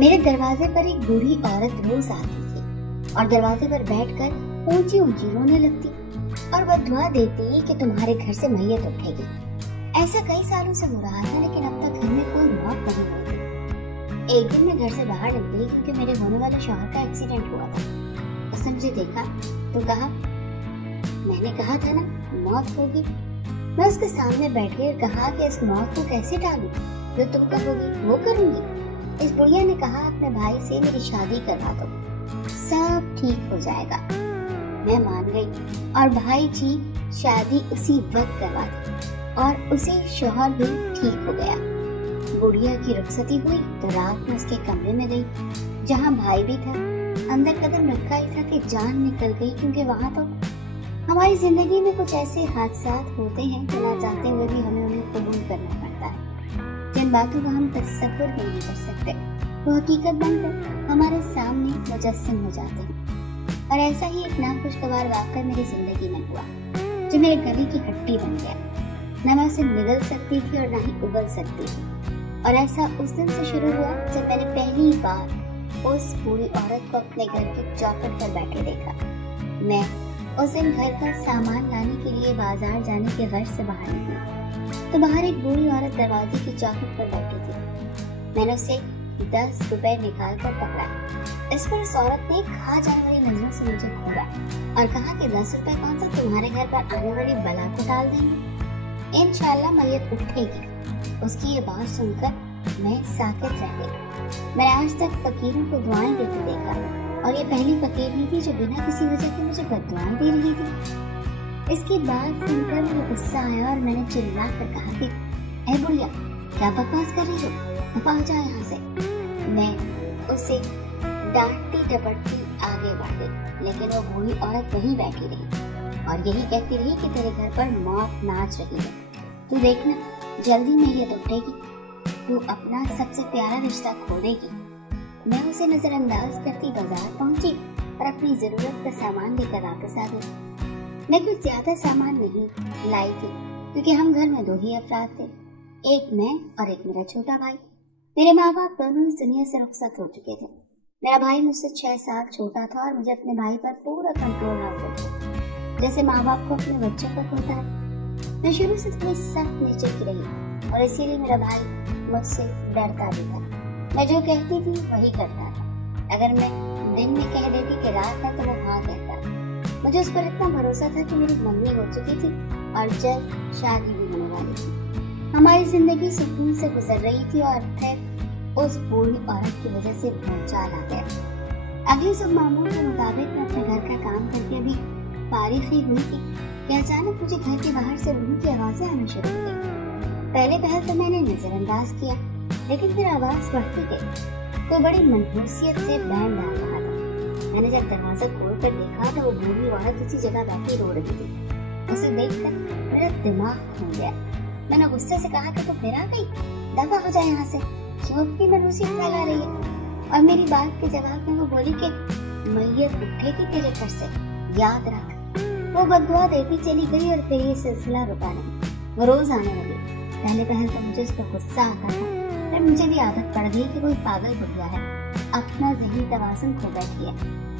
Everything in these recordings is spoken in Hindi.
मेरे दरवाजे पर एक बूढ़ी औरत रोज आती थी और दरवाजे पर बैठकर ऊंची ऊंची रोने लगती और बददुआ देती कि तुम्हारे घर से मैयत उठेगी। ऐसा कई सालों से हो रहा था, लेकिन अब तक घर में कोई मौत नहीं होती। एक दिन मैं घर से बाहर निकली क्योंकि मेरे होने वाले शौहर का एक्सीडेंट हुआ था। उसने मुझे देखा तो कहा, मैंने कहा था ना मौत होगी। मैं उसके सामने बैठ गई और कहा कि इस मौत को कैसे टालूं, जो तुम कहोगी वो करूंगी। इस बुढ़िया ने कहा, अपने भाई से मेरी शादी करवा दो, सब ठीक हो जाएगा। मैं मान गई और भाई जी शादी उसी वक्त करवा दी और उसी शौहर भी ठीक हो गया। बुढ़िया की रुखसती हुई तो रात में उसके कमरे में गई जहाँ भाई भी था। अंदर कदम रखा ही था कि जान निकल गई, क्योंकि वहाँ तो हमारी जिंदगी में कुछ ऐसे हादसा होते हैं जो ना चाहते हुए भी हमें उन्हें कबूल करना पड़ता है। जिन बातों का हम तसव्वुर भी नहीं कर सकते वो हकीकत बनकर हमारे सामने मुजस्सम हो जाते हैं। और ऐसा ही एक नाखुशगवार वाक़या मेरी जिंदगी में हुआ जो मेरे गले की हड्डी बन गया। न मैं उसे निगल सकती थी और न ही उगल सकती थी। और ऐसा उस दिन से शुरू हुआ जब मैंने पहली बार उस बूढ़ी औरत को अपने घर की चौखट पर बैठे देखा। मैं उस दिन घर का सामान लाने के लिए बाजार जाने के गर्ज से बाहर निकली तो बाहर एक बूढ़ी औरत दरवाजे की चौखट पर बैठी थी। मैंने उसे 10 रुपए निकाल कर पकड़ा। इस पर उस औरत ने खा जाने वाली नजरों से मुझे घूरा और कहा कि 10 रुपए कौन सा तुम्हारे घर पर आने वाली बला को टाल देंगे, इंशाल्लाह मैयत उठेगी। उसकी ये बात सुनकर मैं साकित रह गई। मैंने आज तक फकीरों को दुआएं देते देखा और ये पहली फकीर नहीं थी जो बिना किसी वजह के मुझे बद्दुआएं दे रही थी। इसकी बात सुनकर मुझे गुस्सा आया और मैंने चिल्ला कर कहा कि ऐ बुढ़िया, क्या बकवास कर रही हो, दफा हो जाओ यहाँ से। मैं उसे डांटती डपटती आगे बढ़ गई, लेकिन वो बूढ़ी औरत वहीं बैठी रही और यही कहती रही कि तेरे घर पर मौत नाच रही है, तू देखना जल्दी मैयत उठेगी, तू अपना सबसे प्यारा रिश्ता खो देगी। मैं उसे नजरअंदाज करती बाजार पहुंची और अपनी जरूरत का सामान लेकर वापस आ गई। मैं कुछ ज्यादा सामान नहीं लाई थी क्योंकि हम घर में 2 ही अफराद थे, एक मैं और एक मेरा छोटा भाई। मेरे माँ बाप दोनों इस दुनिया से रुखसत हो चुके थे। मेरा भाई मुझसे 6 साल छोटा था और मुझे अपने भाई पर पूरा कंट्रोल हासिल था, जैसे माँ बाप को अपने बच्चों पर होता है। मैं शुरू से थोड़ी सख्त नेचर की रही और इसीलिए मेरा भाई मुझसे डरता भी था। मैं जो कहती थी वही करता था। अगर मैं दिन में कह देती कि रात है तो वो हाँ कहता। मुझे उस पर इतना भरोसा था कि मेरी मम्मी हो चुकी थी और जब शादी भी होने वाली थी। हमारी जिंदगी सुकून से गुजर रही थी और फिर उस बूढ़ी औरत की वजह से भूचाल आ गया। अगली सब मामूल के मुताबिक मैं अपने घर का काम करके अभी फारिग ही हुई थी कि अचानक मुझे घर के बाहर से रूह की आवाजें आना शुरू हो गई। पहले पहल तो मैंने नजरअंदाज किया, लेकिन फिर आवाज बढ़ती गई। कोई बड़ी मनहूसियत से बैंड डाल रहा था। मैंने जब दरवाजा खोल कर देखा तो वो बूढ़ी औरत उसी जगह बैठी रो रही थी। उसे देखकर मेरा दिमाग घूम गया। मैंने गुस्से से कहा कि तू फिर आ गई, दफा हो जाए यहाँ से, क्यों अपनी मनहूसियत फैला रही है। और मेरी बात के जवाब में वो बोली कि मैयत उठेगी तेरे घर से, याद रख। वो बद्दुआ देती चली गई और फिर ये सिलसिला रुका नहीं। वो रोज आने लगी। पहले पहल तो मुझे उस पर गुस्सा आता था, फिर मुझे भी आदत पड़ गई कि कोई पागल बुढ़िया है, अपना ज़हनी तवाज़ुन खो बैठी है,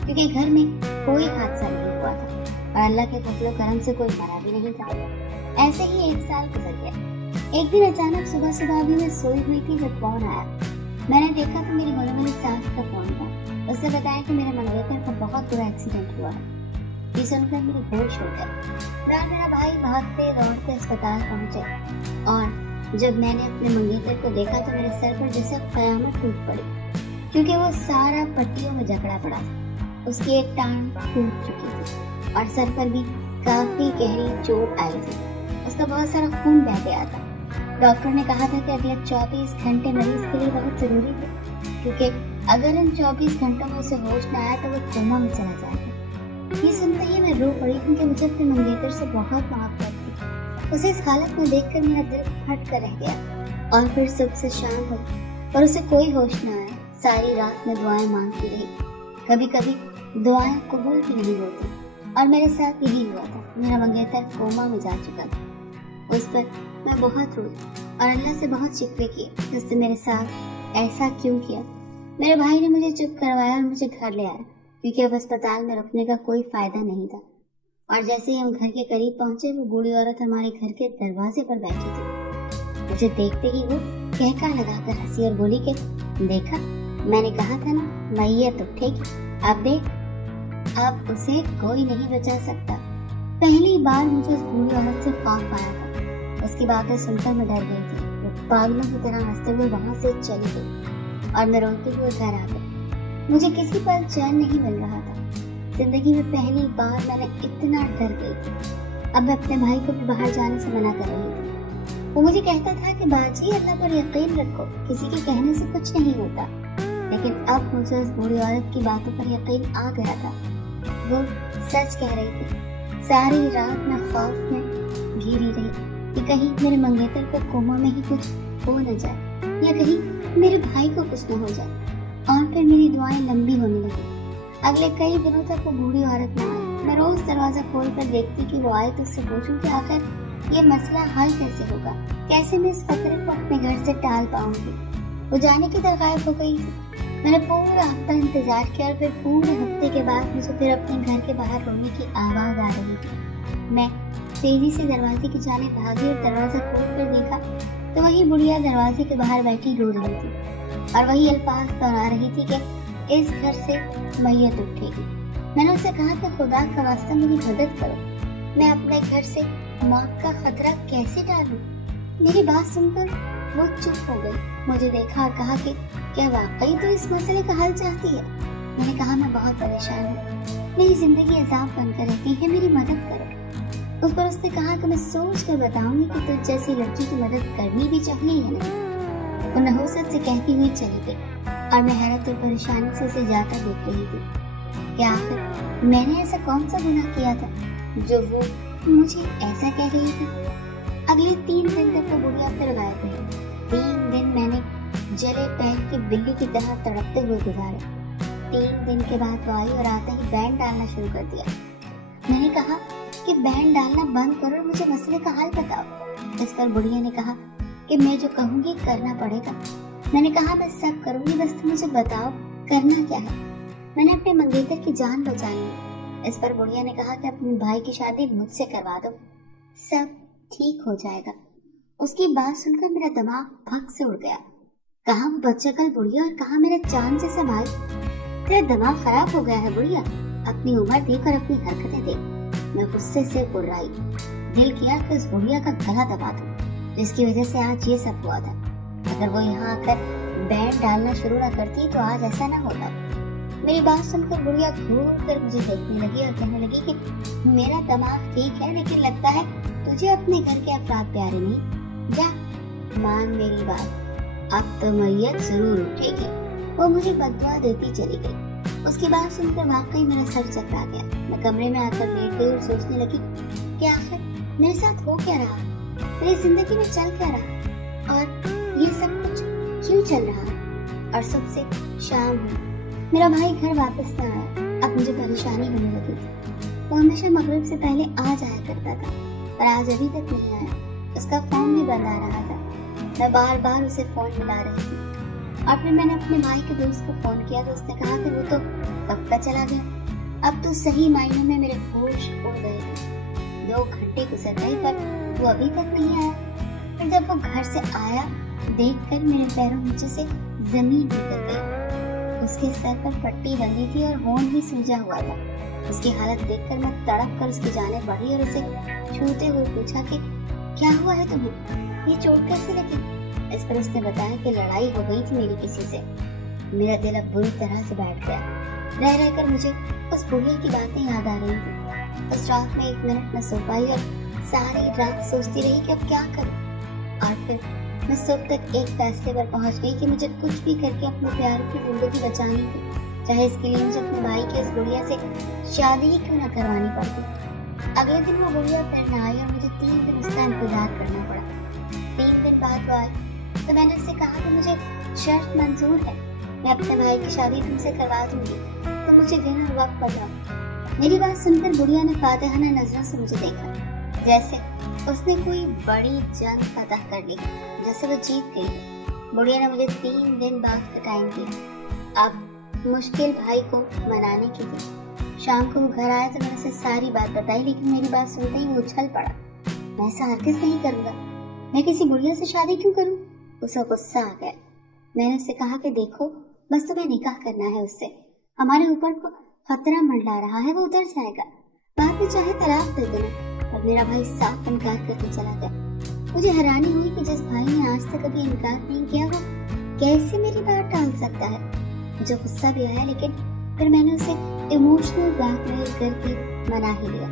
क्योंकि घर में कोई हादसा नहीं हुआ था और अल्लाह के फजल करम से कोई मरा भी नहीं था। ऐसे ही 1 साल गुजर गया। एक दिन अचानक सुबह सुबह अभी मैं सोई हुई थी जब फोन आया। मैंने देखा तो मेरी होने वाली सास का फोन था। उसने बताया कि मेरे मंगेतर का बहुत बुरा एक्सीडेंट हुआ है। ये सुनकर मेरी होश हो गया। मेरा भाई भागते दौड़ते अस्पताल पहुंचे और जब मैंने अपने मंगेतर को देखा तो मेरे सर पर जैसे कयामत टूट पड़ी, क्योंकि वो सारा पट्टियों में जकड़ा पड़ा था। उसकी एक टांग टूट चुकी थी और सर पर भी काफी गहरी चोट आई थी। उसका बहुत सारा खून बह गया था। डॉक्टर ने कहा था कि अगले 24 घंटे मरीज के लिए बहुत जरूरी है, क्योंकि अगर इन 24 घंटों में उसे होश न आया तो वो कोमा में चला जाएगा। ये सुनते ही मैं रो पड़ी, क्योंकि मुझे अपने मंगेतर से बहुत मोहब्बत थी। उसे इस हालत में देखकर मेरा दिल फट कर रह गया। और फिर सुबह से शाम हो और उसे कोई होश न आया। सारी रात में दुआएं मांगती रही। कभी कभी दुआएं कबूल भी नहीं होती और मेरे साथ यही हुआ था। मेरा मंगेतर कोमा में जा चुका था। उस पर मैं बहुत रोई और अल्लाह से बहुत शिकवे किए कि उसने मेरे साथ ऐसा क्यों किया। मेरे भाई ने मुझे चुप करवाया और मुझे घर ले आया, क्योंकि अब अस्पताल में रुकने का कोई फायदा नहीं था। और जैसे ही हम घर के करीब पहुंचे, वो बूढ़ी औरत हमारे घर के दरवाजे पर बैठी थी। मुझे देखते ही वो कहका लगाकर हंसी और बोली कि देखा, मैंने कहा था ना, मैयत उठेगी, अब देख, अब उसे कोई नहीं बचा सकता। पहली बार मुझे उस बूढ़ी औरत से खौफ आया था। उसकी बातें सुनकर मैं डर गई थी। वो पागलों की तरह हंसते हुए वहां से चली गई और मैं रोते हुए घर आ गई। मुझे किसी पल चैन नहीं मिल रहा था। जिंदगी में पहली बार मैंने इतना डर गई थी। अब मैं अपने भाई को भी बाहर जाने से मना कर रही थी। वो मुझे कहता था कि बाजी, अल्लाह पर यकीन रखो, किसी के कहने से कुछ नहीं होता। लेकिन अब मुझे उस बूढ़ी औरत की बातों पर यकीन आ गया था। वो सच कह रही थी। सारी रात मैं खौफ में घिरी रही कि कहीं मेरे मंगेतर को कोमा में ही कुछ हो न जाए, या कहीं मेरे भाई को कुछ न हो जाए। और फिर मेरी दुआएं लंबी होने लगी। अगले कई दिनों तक वो बूढ़ी औरत न आई। मैं रोज दरवाजा खोल कर देखती कि वो आए तो उससे पूछूं कि आखिर ये मसला हल कैसे होगा, कैसे मैं इस खतरे को अपने घर से टाल पाऊंगी। वो जाने की तरह गायब हो गई थी। मैंने पूरा हफ्ता इंतजार किया और फिर पूरे हफ्ते के बाद मुझे फिर अपने घर के बाहर रोने की आवाज आ रही थी। मैं तेजी से दरवाजे की जाने भागी और दरवाजा खोल कर देखा तो वही बुढ़िया दरवाजे के बाहर बैठी रो रही थी और वही अल्फाज दोहरा रही थी कि इस घर से मैयत उठेगी। मैंने उससे कहा कि खुदा का वास्ता मेरी मदद करो, मैं अपने घर से मौत का खतरा कैसे टालूं। मेरी बात सुनकर वो चुप हो गई। मुझे देखा और कहा कि क्या वाकई तो इस मसले का हल चाहती है। मैंने कहा मैं बहुत परेशान हूँ, मेरी जिंदगी अजाब बनकर रहती है, मेरी मदद करो। उस पर उसने कहा कि मैं सोच कर बताऊंगी कि तुझ जैसी लड़की की मदद करनी भी चाहिए या नहीं। वो नहुसत से कहती हुई चली गई और मैं हैरत और परेशानी से उसे जाकर देख रही थी। क्या आखिर मैंने ऐसा कौन सा गुनाह किया था जो वो मुझे ऐसा कह रही थी। अगले 3 दिन तक वो बुढ़िया फिर गायब रही। 3 दिन मैंने जले पैर की बिल्ली की तरह तड़पते हुए गुजारे। 3 दिन के बाद वो आई और आते ही बैंड डालना शुरू कर दिया। मैंने कहा कि बैंड डालना बंद करो और मुझे मसले का हल बताओ। इस पर बुढ़िया ने कहा कि मैं जो कहूँगी करना पड़ेगा। मैंने कहा मैं सब करूंगी, बस तुम मुझे बताओ करना क्या है। मैंने अपने मंगेतर की जान बचानी। इस पर बुढ़िया ने कहा कि अपने भाई की शादी मुझसे करवा दो, सब ठीक हो जाएगा। उसकी बात सुनकर मेरा दिमाग भग से उड़ गया। कहाँ वो बच्चा कल बुढ़िया और कहाँ मेरा चांद जैसा भाई। तेरा दिमाग खराब हो गया है बुढ़िया, अपनी उम्र देख और अपनी हरकतें देख। मैं गुस्से से गुर्राई। दिल किया कि उस बुढ़िया का गला दबा दूं, जिसकी वजह से आज ये सब हुआ था। अगर वो यहाँ आकर बैंड डालना शुरू न करती तो आज ऐसा ना होता। मेरी बात सुनकर बुढ़िया घूर कर मुझे देखने लगी और कहने लगी कि मेरा दिमाग ठीक है, लेकिन लगता है तुझे अपने घर के अफराद प्यारे नहीं। जा मान मेरी बात, अब तो मैयत जरूर उठेगी। वो मुझे बददुआ देती चली गई। उसकी बात सुनकर वाकई मेरा सर चकरा गया। मैं कमरे में आकर लेट गई और सोचने लगी कि आखिर मेरे साथ हो क्या रहा, मेरी जिंदगी में चल क्या रहा और ये सब कुछ क्यों चल रहा है। और सबसे शाम हुई। मेरा भाई घर वापस न आया। अब मुझे परेशानी होने लगी थी। वो हमेशा मगरिब से पहले आ जाया करता था, पर आज अभी तक नहीं आया। उसका फोन भी बंद आ रहा था। मैं बार बार उसे फोन मिला रही थी और फिर मैंने अपने भाई के दोस्त को फोन किया तो उसने कहा कि वो तो कब का चला गया। अब तो सही मायने में मेरे होश उड़ गए थे। 2 घंटे गुजर गए पर वो अभी तक नहीं आया। फिर जब वो घर से आया, देखकर मेरे पैरों नीचे से जमीन निकल गई। उसके सर पर पट्टी बंधी थी और होंठ भी सूजा हुआ था। उसकी हालत देखकर मैं तड़प कर उसकी जाने बढ़ी और उसे छूते हुए पूछा कि क्या हुआ है तुम्हें, ये चोट कैसे लगी। इस पर उसने बताया कि लड़ाई हो गई थी मेरी किसी से। मेरा दिल अब बुरी तरह से बैठ गया। रह रहकर मुझे उस बुढ़िया की बातें याद आ रही थी। उस रात में 1 मिनट न सो पाई और सारी रात सोचती रही कि अब क्या करूं। और फिर मैं सुबह तक एक फैसले पर पहुंच गई कि मुझे कुछ भी करके अपने प्यार की जिंदगी बचानी थी, चाहे इसके लिए मुझे अपने भाई की उस बुढ़िया से शादी ही क्यों न करवानी पड़ती। अगले दिन वो बुढ़िया फिर न आई और मुझे 3 दिन उसका इंतजार करना पड़ा। 3 दिन बाद वो आई तो मैंने उससे कहा कि मुझे शर्त मंजूर है, मैं अपने भाई की शादी तुमसे करवा दूंगी, तो मुझे दिन और वक्त बताओ। मेरी बात सुनकर बुढ़िया ने फातिहाना नजरों से मुझे देखा, जैसे उसने कोई बड़ी जंग फतह कर ली, जैसे वो जीत गई। बुढ़िया ने मुझे 3 दिन बाद का टाइम दिया। अब मुश्किल भाई को मनाने की थी। शाम को वो घर आया तो मैंने उसे सारी बात बताई, लेकिन मेरी बात सुनते ही वो उछल पड़ा। मैं ऐसा हरगिज़ नहीं करूँगा, मैं किसी बुढ़िया से शादी क्यों करूँ? उसे गुस्सा आ गया। मैंने उससे कहा कि देखो, बस तुम्हें निकाह करना है उससे, हमारे ऊपर को खतरा मंडरा रहा है, वो उतर जाएगा, बाद में चाहे तलाक दे देना। और मेरा भाई साफ इनकार करके चला गया। मुझे हैरानी हुई कि जिस भाई ने आज तक कभी इनकार नहीं किया वो कैसे मेरी बात टाल सकता है। मुझे गुस्सा भी आया, लेकिन फिर मैंने उसे इमोशनल ब्लैकमेल करके मना ही लिया।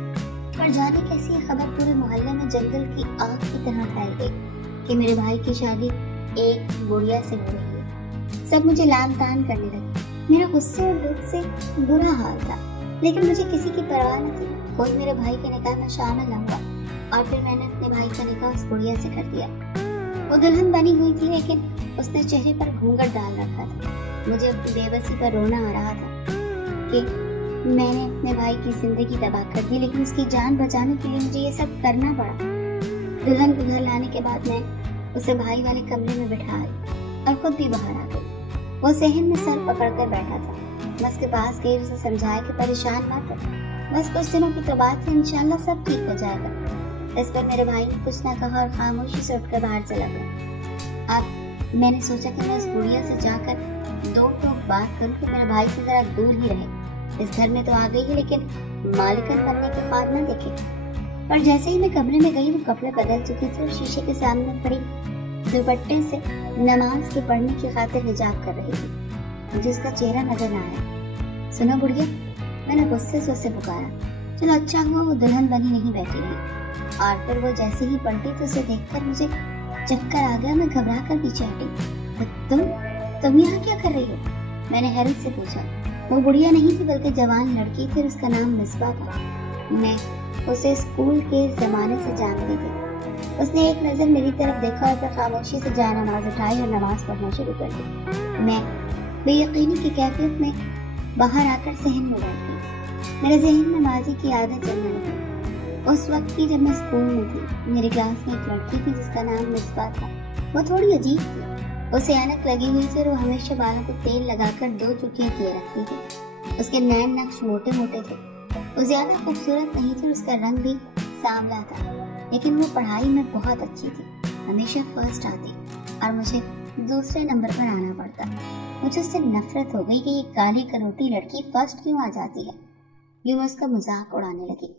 पर जाने कैसी ये खबर पूरे मोहल्ले में जंगल की आग की तरह फैल गई कि मेरे भाई की शादी एक बुढ़िया से हो रही है। सब मुझे लान तान करने लगे। मेरा गुस्से और दुख से बुरा हाल था, लेकिन मुझे किसी की परवाह न थी। खुद मेरे भाई के निकाह में शामिल न हुआ और फिर मैंने अपने भाई का निकाह उस बुढ़िया से कर दिया। वो दुल्हन बनी हुई थी, लेकिन उसने चेहरे पर घूंघट डाल रखा था। मुझे अपनी बेबसी पर रोना आ रहा था कि मैंने अपने भाई की जिंदगी तबाह कर दी, लेकिन उसकी जान बचाने के लिए मुझे ये सब करना पड़ा। दुल्हन को घर लाने के बाद मैं उसे भाई वाले कमरे में बिठा आई और खुद भी बाहर आ गई। वो सहन में सर पकड़कर बैठा था। मैं उसके पास गई, उसे समझाया कि परेशान मत हो, बस कुछ दिनों की तो बात है, इंशाल्लाह सब ठीक हो जाएगा। इस पर मेरे भाई ने कुछ ना कहा और खामोशी से उठकर बाहर चला गया। अब मैंने सोचा कि मैं उस बुढ़िया से जाकर दो टोक बात करूं कि मेरे भाई से जरा दूर ही रहे। इस घर में तो आ गई है, लेकिन मालिकन बनने के ख्वाब न देखे। पर जैसे ही मैं कमरे में गई, वो कपड़े बदल चुकी थी और शीशे के सामने खड़ी दुपट्टे से नमाज के पढ़ने की खातिर हिजाब कर रही थी। मुझे उसका चेहरा नजर न आया। सुनो बुढ़िया, मैंने गुस्से से उसे पुकारा। चलो अच्छा हुआ वो दुल्हन बनी नहीं बैठी रही। और फिर वो जैसे ही पलटी तो उसे देखकर मुझे चक्कर आ गया। मैं घबरा कर पीछे हटी। तुम यहाँ क्या कर रही हो? मैंने हैरत से पूछा। वो बुढ़िया नहीं थी, बल्कि जवान लड़की थी और उसका नाम मिसबा था। मैं उसे स्कूल के जमाने से जानती थी। उसने एक नजर मेरी तरफ देखा और फिर खामोशी से जाए नमाज उठाई और नमाज पढ़ना शुरू कर दी। मैं बेयकीनी की कैफियत में बाहर आकर सहन में बैठ गई। मेरे जहन में माजी की आदत चलने लगी। उस वक्त की जब मैं स्कूल में थी, मेरी क्लास में एक लड़की थी जिसका नाम मिसबा था। वो थोड़ी अजीब थी। उसे ऐनक लगी हुई थी और वो हमेशा बालों को तेल लगाकर 2 चुटियां किए रखती थी। उसके नैन नक्श मोटे मोटे थे। वो ज्यादा खूबसूरत नहीं थी, उसका रंग भी सांवला था, लेकिन वो पढ़ाई में बहुत अच्छी थी। हमेशा फर्स्ट आती और मुझे दूसरे नंबर पर आना पड़ता। मुझे उससे नफरत हो गई कि ये काली कनोटी लड़की फर्स्ट क्यों आ जाती है। यूं मैं उसका मजाक उड़ाने लगी।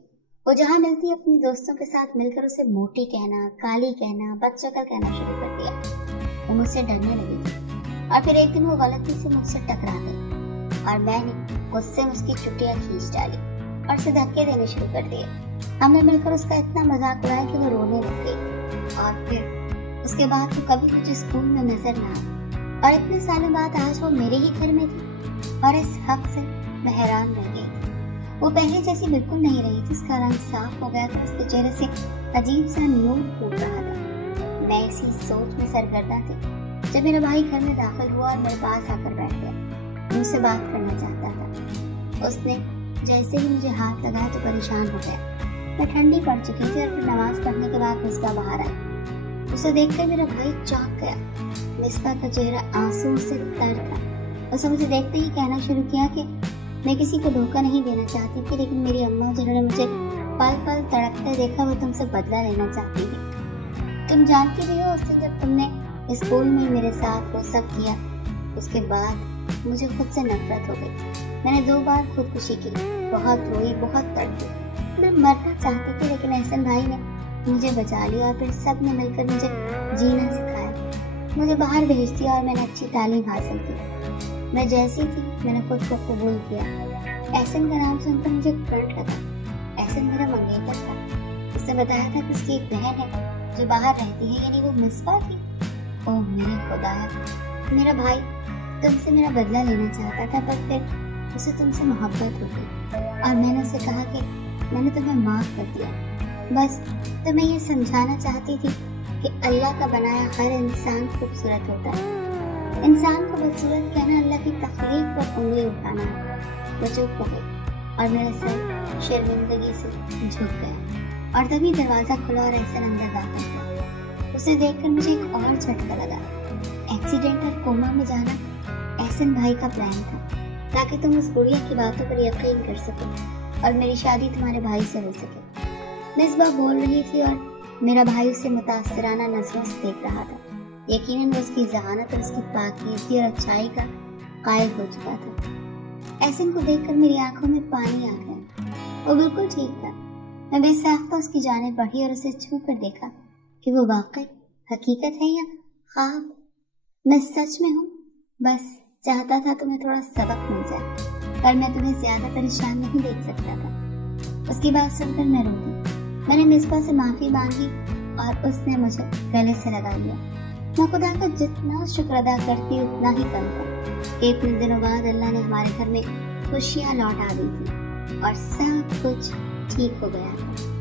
वो जहाँ मिलती अपने दोस्तों के साथ मिलकर उसे मोटी कहना, काली कहना, बदशक्ल कहना शुरू कर दिया। वो मुझसे डरने लगी थी और फिर एक दिन वो गलती से मुझसे टकरा गई और मैंने गुस्से में उसकी चुटियां खींच डाली और उसे धक्के देने शुरू कर दिए। हमने मिलकर उसका इतना मजाक उड़ाया कि वो रोने लग गई और फिर उसके बाद वो कभी मुझे स्कूल में नजर ना आई और इतने सालों बाद आज वो मेरे ही घर में थी और इस हक से मैं हैरान रह गई। वो पहले जैसी बिल्कुल नहीं रही थी। उसका रंग साफ हो गया था, उसके चेहरे से अजीब सा नूर फूट रहा था। मैं इसी सोच में सरगर्दा थी जब मेरा भाई घर में दाखिल हुआ और मेरे पास आकर बैठ गया। मुझसे बात करना चाहता था। उसने जैसे ही मुझे हाथ लगाया तो परेशान हो गया। मैं ठंडी पड़ चुकी थी और फिर नमाज पढ़ने के बाद मिसबा बाहर आई। उसे देखकर मेरा भाई चौंक गया। मिसबा का चेहरा आंसुओं से तर था। उसने मुझे देखते ही कहना शुरू किया कि मैं किसी को धोखा नहीं देना चाहती थी, लेकिन मेरी अम्मा जिन्होंने मुझे पल पल तड़पते देखा वो तुमसे बदला लेना चाहती थी। तुम जानती भी हो उस दिन जब तुमने स्कूल में मेरे साथ वो सब किया, उसके बाद मुझे खुद से नफरत हो गई। मैंने 2 बार खुदकुशी की, बहुत रोई, बहुत तड़पी। मैं मरना चाहती थी, लेकिन एहसन भाई ने मुझे बचा लिया और फिर सब ने मिलकर मुझे जीना सिखाया। मुझे बाहर भेज दिया और मैंने अच्छी तालीम हासिल की। मैं जैसी थी मैंने खुद को कबूल किया। एहसन का नाम सुनकर मुझे करंट लगा। एहसन मेरा मंगेतर था। उसने बताया था कि उसकी एक बहन है जो बाहर रहती है, यानी वो मिसबा थी। ओह मेरे खुदाया, मेरा भाई तुमसे मेरा बदला लेना चाहता था, पर फिर उसे तुमसे मोहब्बत हो गई और मैंने उसे कहा कि मैंने तुम्हें माफ कर दिया। बस तुम्हें ये समझाना चाहती थी कि अल्लाह का बनाया हर इंसान खूबसूरत होता है। इंसान को बदसूरत कहना अल्लाह की तख्लीक पर उंगली उठाना है। वो चुप हो गई और मेरा सर शर्मिंदगी से झुक गया और तभी दरवाजा खुला और एहसन अंदर दाखिल हुआ। उसे देखकर मुझे एक और झटका लगा। एक्सीडेंट और कोमा में जाना एहसन भाई का प्लान था ताकि तुम उस गुड़िया की बातों पर यकीन कर सको और मेरी शादी तुम्हारे भाई से हो सके। मिसबा बोल रही थी और मेरा भाई उसे मुतासराना नजरों से देख रहा था। यकीनन वो उसकी जहानत और उसकी पाकीज़गी और अच्छाई का कायल हो चुका था। एहसन को देखकर मेरी आंखों में पानी आ गया। वो बिल्कुल ठीक था। मैं बेसाख्ता उसकी जानिब बढ़ी और उसे छू कर देखा कि वो वाकई हकीकत है या ख्वाब। मैं सच में हूँ। बस चाहता था तुम्हें थोड़ा सबक मिल जाए, पर मैं तुम्हें ज्यादा परेशान नहीं देख सकता था। उसकी बात सुनकर मैं रो दी। मैंने मिसबा से माफी मांगी और उसने मुझे गले से लगा लिया। मैं खुदा का जितना शुक्र अदा करती उतना ही कम था कि इतने दिनों बाद अल्लाह ने हमारे घर में खुशियाँ लौटा दी थी और सब कुछ ठीक हो गया था।